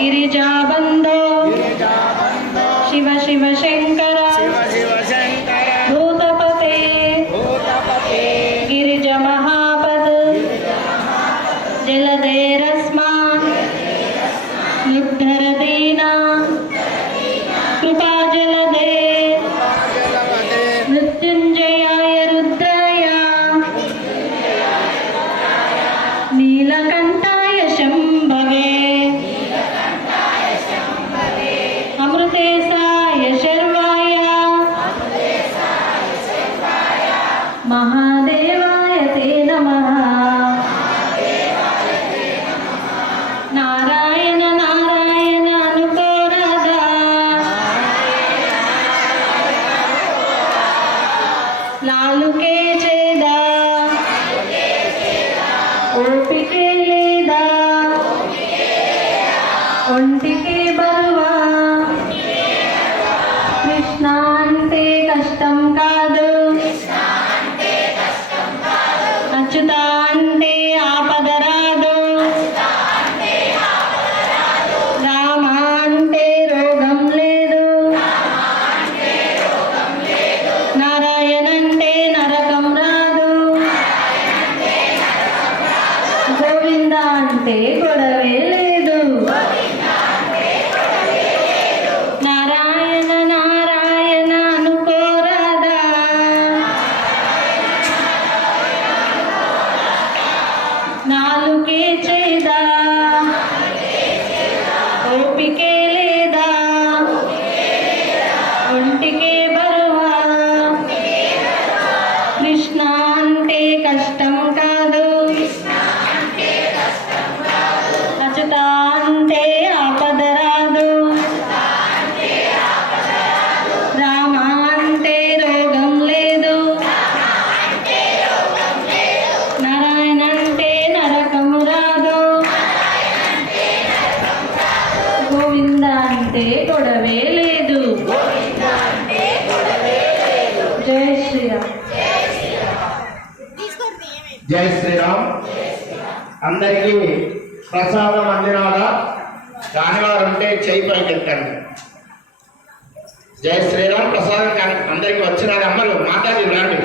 गिरिजाबन्धो शिव शिव शंकर भूतपते गिरिजमहापद जलधेरस्मान् निर्धरदीना कृपाजलधे मृत्युञ्जयाय रुद्राय नीलकण्ठाय शम्भवे अमृतेशाय शर्वाय महादेवाय ते नमः। नारायण नारायण अनुकोरदा लालुके చేదా ఓపికే లేదా ఒంటికి బరువా కృష్ణ అంటే కష్టం కాదు అచ్యుత అంటే ఆపద రాదు రామ అంటే రోగం లేదు నారాయణ అంటే నరకం రాదు గోవింద అంటే గొడవే లేదు నారాయణ నారాయణ అనుకోరదా నాలుకే చేదా ఓపికే లేదా ఒంటికే బరువా కృష్ణ అంటే కష్టం కాదు అచ్యుత అంటే ఆపద రాదు రామ అంటే రోగం లేదు నారాయణ అంటే నరకము రాదు గోవింద అంటే గొడవే లేదు జై శ్రీరామ్ జై శ్రీరామ్. అందరికీ ప్రసాదం అందినాలా? కానివారు ఉంటే చేయి పైకెత్తండి. జై శ్రీరామ్. ప్రసాదం అందరికి వచ్చినారు. అమ్మలు మాట్లాడి రండి.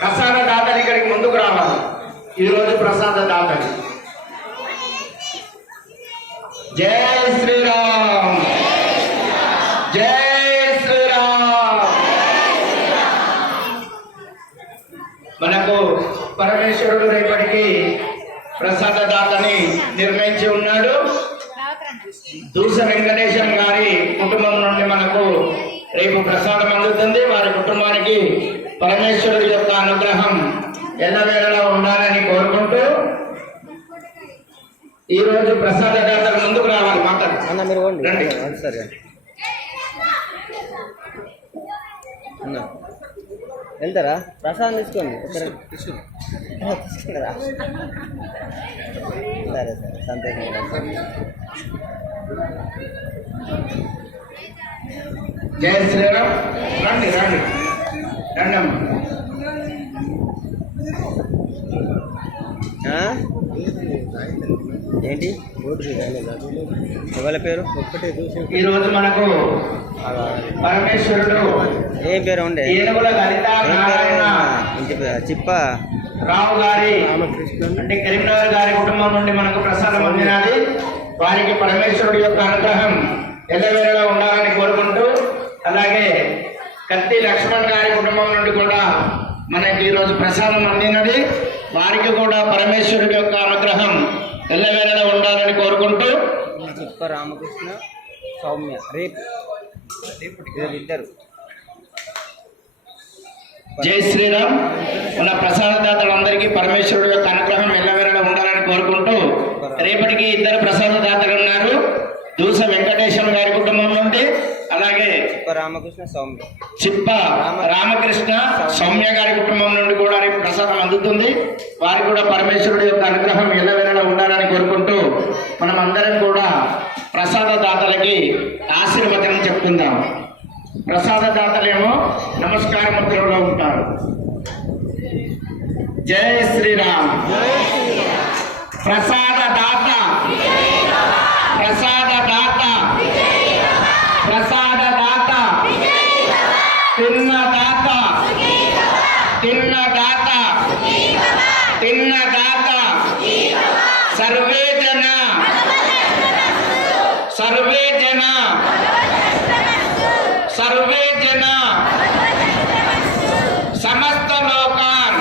ప్రసాద దాతలు ఇక్కడికి ముందుకు రావాలి. ఈరోజు ప్రసాద దాతలు. జై శ్రీరామ్. జై శ్రీరామ్. మనకు పరమేశ్వరుడు రేపటికి ప్రసాద దాతని నిర్ణయించి ఉన్నాడు. దూస వెంకటేశం గారి కుటుంబం నుండి మనకు రేపు ప్రసాదం అందుతుంది. వారి కుటుంబానికి పరమేశ్వరుడి యొక్క అనుగ్రహం ఎల్లవేళలా ఉండాలని కోరుకుంటూ ఈ రోజు ప్రసాద దాతలు ముందుకు రావాలి. మాట్లాడు రండి. వెళ్తారా? ప్రసాదం తీసుకోండి. తీసుకున్నారా? సరే సరే, సంతోషం. జై శ్రీరామ్. రండి రండి రండి అమ్మ. ఏంటి ఎవరి పేరు? ఈ రోజు మనకు పరమేశ్వరుడు ఏం పేరు ఉండే? ఏనుగుల లలిత నారాయణ చిప్ప రావు గారి అంటే కరీంనగర్ గారి కుటుంబం నుండి మనకు ప్రసాదం అందినది. వారికి పరమేశ్వరుడి యొక్క అనుగ్రహం ఎల్లవేళలా ఉండాలని కోరుకుంటూ, అలాగే కత్తి లక్ష్మణ్ గారి కుటుంబం నుండి కూడా మనకి ఈరోజు ప్రసాదం అందినది. వారికి కూడా పరమేశ్వరుడి యొక్క అనుగ్రహం ఎల్లవేళలా ఉండాలని కోరుకుంటూ, చిప్ప రామకృష్ణ సౌమ్య రేపు ఇద్దరు. జై శ్రీరామ్. మన ప్రసాదదాతలందరికీ పరమేశ్వరుడు యొక్క అనుగ్రహం ఎల్లవేళలా ఉండాలని కోరుకుంటూ, రేపటికి ఇద్దరు ప్రసాదదాతలు ఉన్నారు. దూస వెంకటేశం గారి కుటుంబం నుండి, అలాగే చిప్ప రామకృష్ణ సౌమ్య గారి కుటుంబం నుండి కూడా రేపు ప్రసాదం అందుతుంది. వారికి కూడా పరమేశ్వరుడు యొక్క అనుగ్రహం ఎల్లవేళలా ఉండాలని కోరుకుంటూ, మనం అందరం కూడా ప్రసాదదాతలకి ఆశీర్వచనం చెప్పుకుందాం. ప్రసాదదాతలేమో నమస్కార ముద్రలో ఉంటారు. జై శ్రీరామ్. ప్రసాదదాత ప్రసాదదాత ప్రసాదదాత తిన్నదాత తిన్నదాత తిన్నదాత సర్వే జన సర్వే జన సర్వే జన సమస్త లోకాన్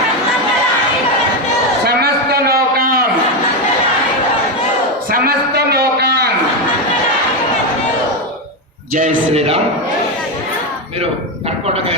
సమస్త లోకాన్ సమస్త లోకాన్. జై శ్రీరామ్. మీరు కర్కోటక